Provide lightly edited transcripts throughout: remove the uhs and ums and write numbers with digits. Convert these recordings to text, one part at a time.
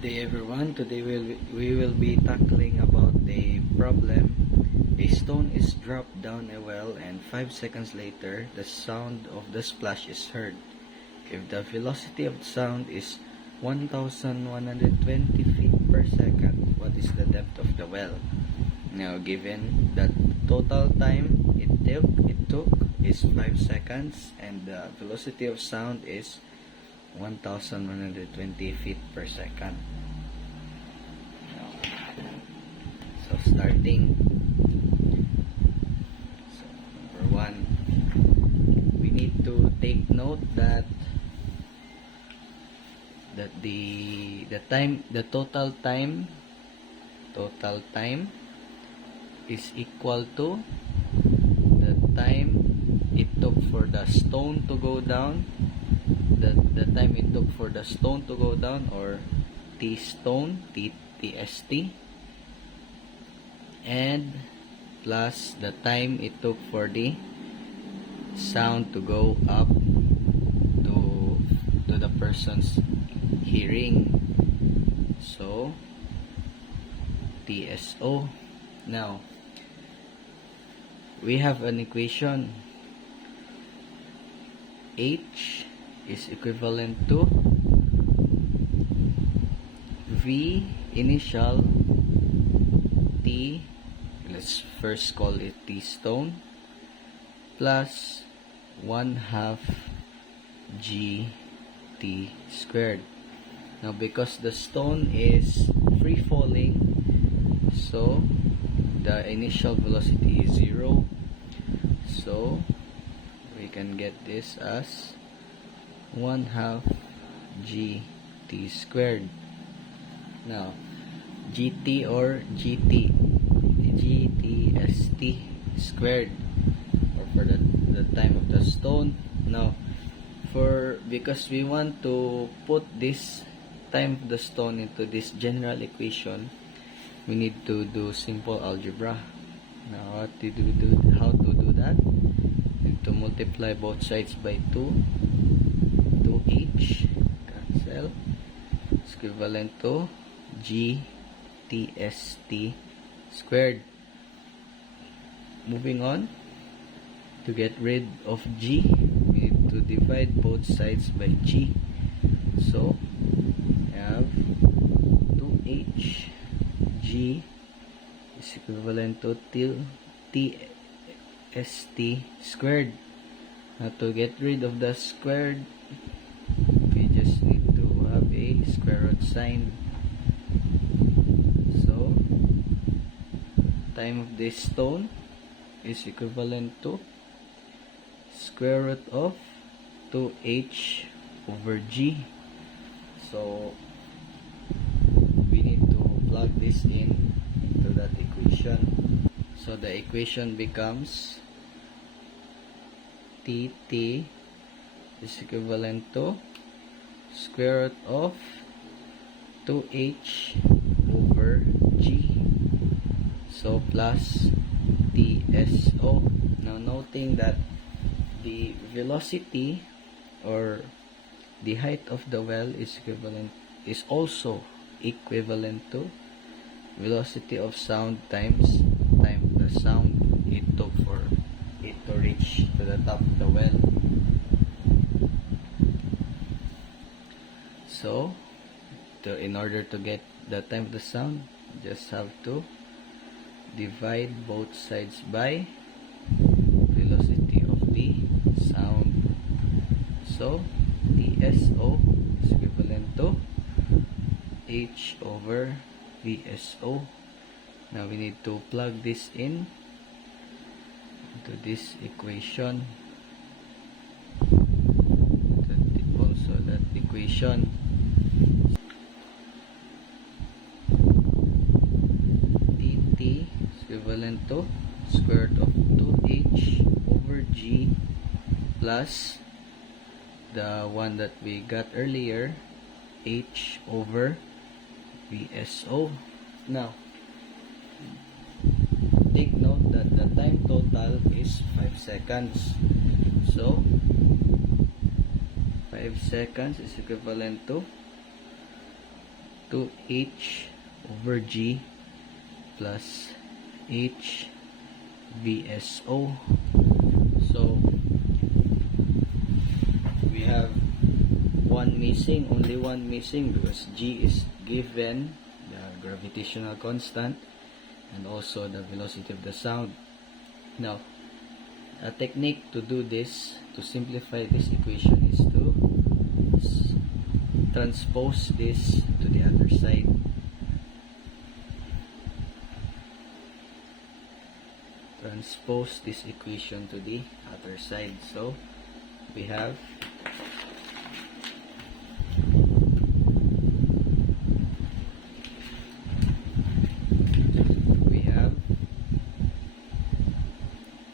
Good day everyone. Today we will be tackling about the problem. A stone is dropped down a well and 5 seconds later the sound of the splash is heard. If the velocity of the sound is 1120 feet per second, what is the depth of the well? Now given that total time it took is 5 seconds and the velocity of sound is 1120 feet per second. So starting. So number one, we need to take note that the total time is equal to the time it took for the stone to go down, the time it took for the stone to go down, or T stone, TST, and plus the time it took for the sound to go up to the person's hearing. So TSO. Now we have an equation. H is equivalent to V initial T, let's first call it T stone, plus 1/2 G T squared. Now because the stone is free falling, so the initial velocity is 0, so we can get this as 1/2 GT squared. Now GT or GTST squared, or for the time of the stone. Now because we want to put this time of the stone into this general equation, we need to do simple algebra. Now how to do that? We need to multiply both sides by 2h, cancel, it's equivalent to GTST squared. Moving on, to get rid of G, we need to divide both sides by G. So we have 2h G is equivalent to TST squared. Now to get rid of the squared, we just need to have a square root sign. So time of this stone is equivalent to square root of 2h over G. So we need to plug this into that equation. So the equation becomes TT is equivalent to square root of 2h over G. So plus TSO. Now noting that the velocity or the height of the well is also equivalent to velocity of sound times time of the sound it took for it to reach to the top of the well. So in order to get the time of the sound, just have to divide both sides by velocity of the sound. So TSO is equivalent to H over VSO. Now we need to plug this into this equation. Also that equation. TT is equivalent to square root of 2h over G plus the one that we got earlier, H over VSO. Now take note that the time total is 5 seconds. So 5 seconds is equivalent to 2h over g plus h VSO. So we have only one missing, because g is given, the gravitational constant, and also the velocity of the sound. Now, a technique to do this, to simplify this equation, is to transpose this to the other side. Transpose this equation to the other side. So we have we have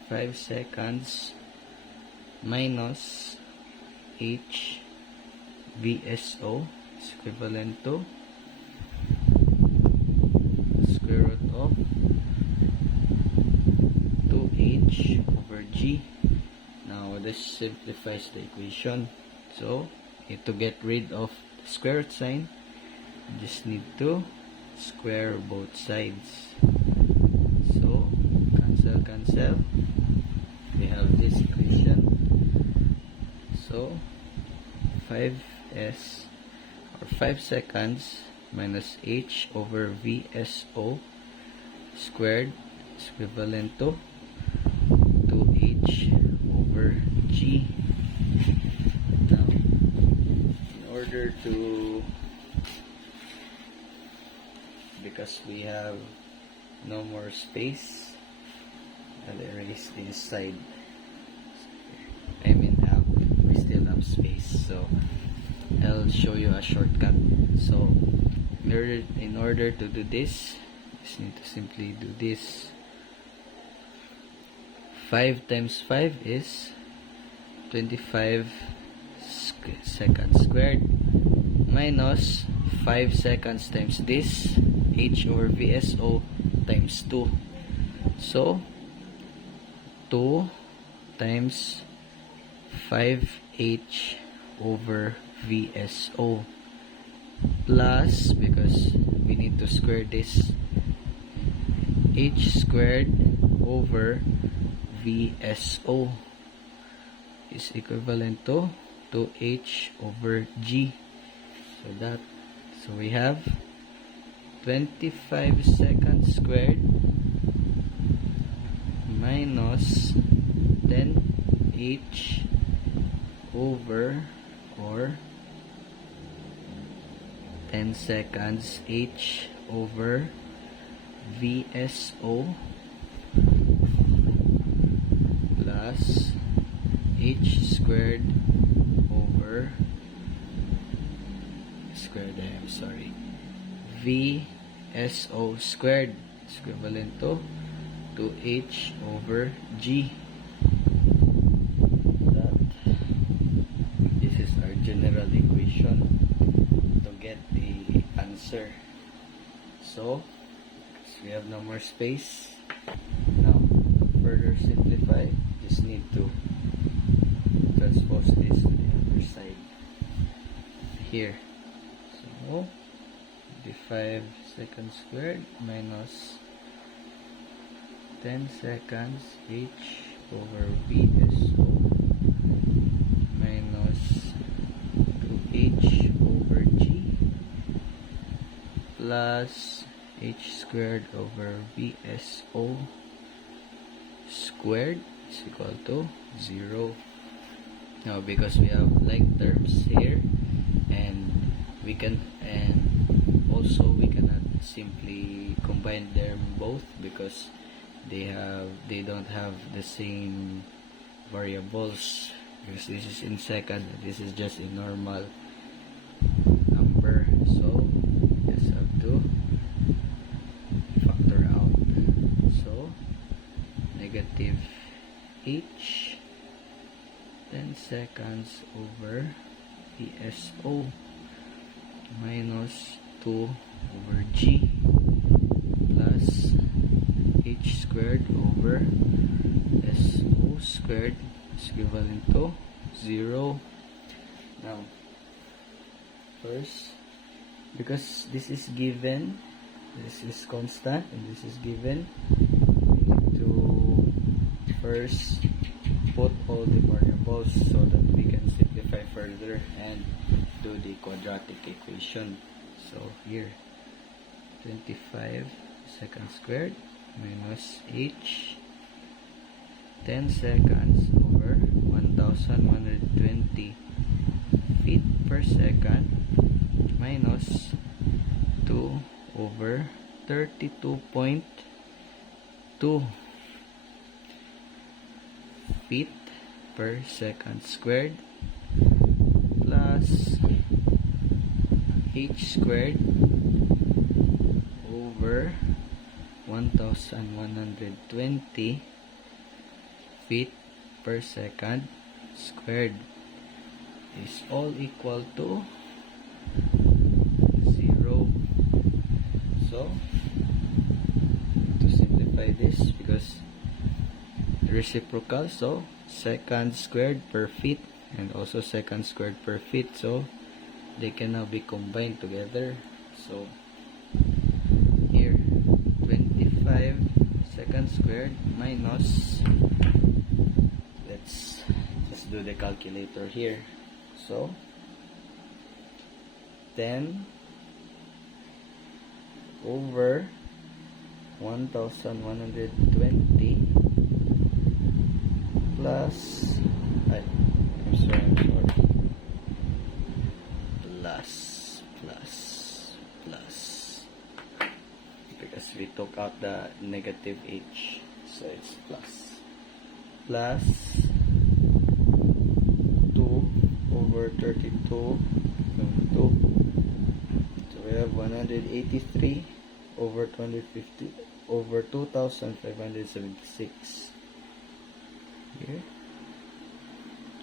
5 seconds minus h VSO is equivalent to square root of 2h over g. Now this simplifies the equation. So to get rid of the square root sign, you just need to square both sides. So cancel. We have this equation. So 5s, or 5 seconds minus h over VSO squared is equivalent to 2h over g. Now, in order to, because we have no more space, I'll erase this side. We still have space, so I'll show you a shortcut. So in order to do this, just need to simply do this. 5 times 5 is 25 seconds squared, minus 5 seconds times this, h over VSO, times 2. So 2 times 5h over VSO plus, because we need to square this, h squared over VSO is equivalent to 2h over g. So we have 25 seconds squared minus 10h over, or 10 seconds h over VSO plus h squared over VSO squared is equivalent to 2h over g. This is our general equation to get the answer. So we have no more space. Now, further simplify, just need to transpose this to the other side here. So 5 seconds squared minus 10 seconds h over VSO minus 2h over g plus h squared over VSO squared is equal to 0. Now, because we have like terms here, and we cannot simply combine them both, because they don't have the same variables, because this is in second, this is just a normal number. So just have to factor out. So negative h 10 seconds over VSO minus 2 over g plus h squared over SO squared is equivalent to 0. Now, first because this is given, this is constant, and this is given, we need to first put all the variables so that we can simplify further and do the quadratic equation. So here, 25 seconds squared minus h 10 seconds over 1120 feet per second minus 2 over 32.2 feet per second squared plus h squared over 1120 feet per second squared is all equal to 0. So to simplify this, because reciprocal, so second squared per feet and also second squared per feet, so they can now be combined together. So here 25 second squared minus, let's just do the calculator here. So 10 over 1120 plus I'm sorry plus because we took out the negative h, so it's plus 2 over 32 2. So we have 183 over 250 over 2576 here,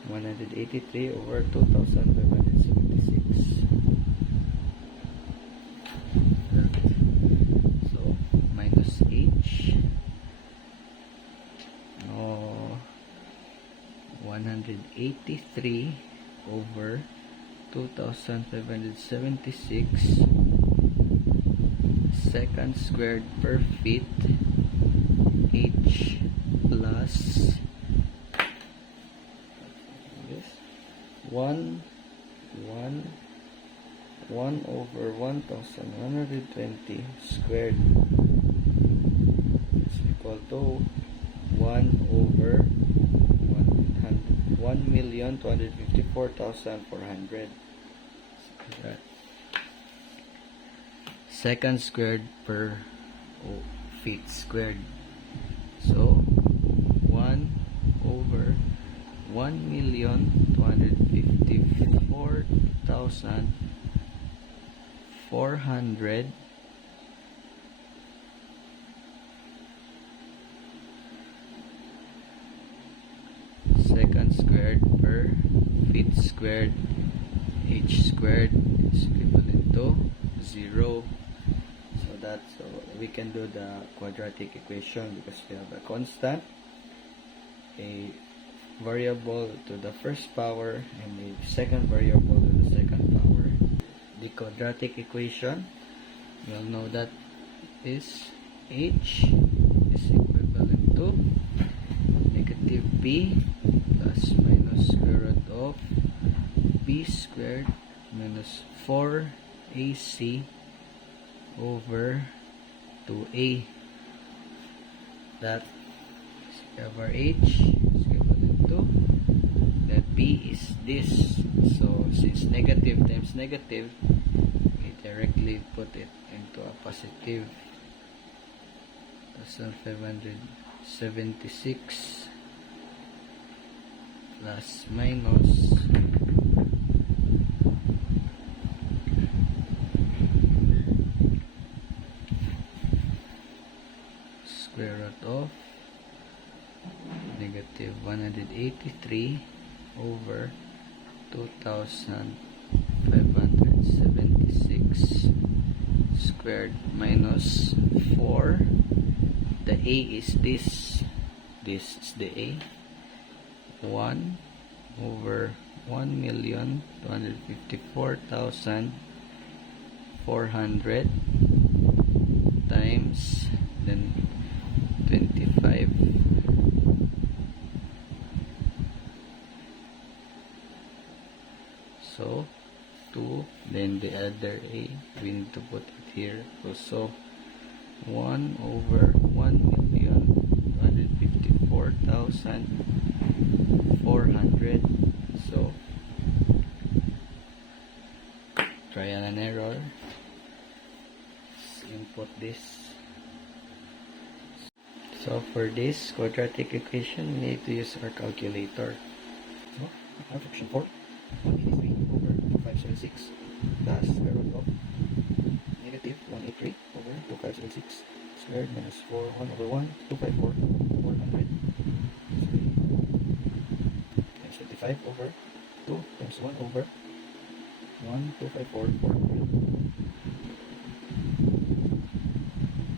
183 over 2576. So minus h, 183 over 2576 second squared per feet h plus 1 over 1120 squared is equal to 1 over 1,254,400. Second squared per feet squared. So 1 over 1,254,400 second squared per feet squared h squared is equivalent to 0. So we can do the quadratic equation because we have a constant, a variable to the first power, and a second variable to the second power. The quadratic equation, you'll know that is h is equivalent to negative b plus minus square root of b squared minus 4ac over 2a. That over h is equivalent to, that b is this. So since negative times negative, we directly put it into a positive. 1576 plus minus square root of negative 183 over 2576 squared minus 4. The a is this is the a, 1 over 1,254,400 400 times then 25. So 2, then the other a we need to put it here also. 1 over 1,254,400. So trial and error. Let's input this. So for this quadratic equation, we need to use our calculator. So, our fraction 4, 183 over 2576 plus square root of negative 183 over 2576 squared minus 4, 1 over 1, 254, 400 times 25 over 2 times 1 over 1, 254, 400.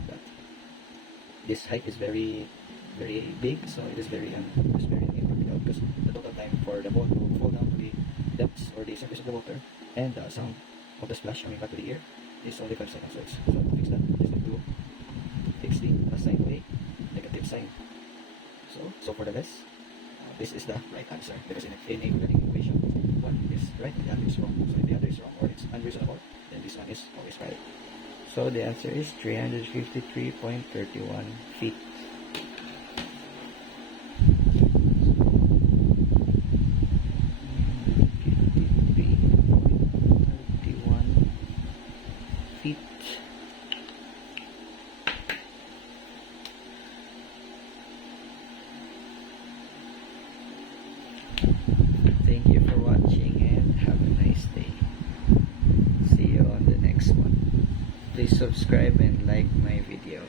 But this hike is very big, so it is very impractical because the total time for the ball to fall down to the depths or the surface of the water and the sound of the splash coming back to the ear is only 5 seconds. So to fix that, just need to fix the plus sign to a negative sign. So for the less, this is the right answer because in a quadratic equation, one is right and the other is wrong. So if the other is wrong or it's unreasonable, then this one is always right. So the answer is 353.31 feet. Feet. Thank you for watching and have a nice day. See you on the next one. Please subscribe and like my video.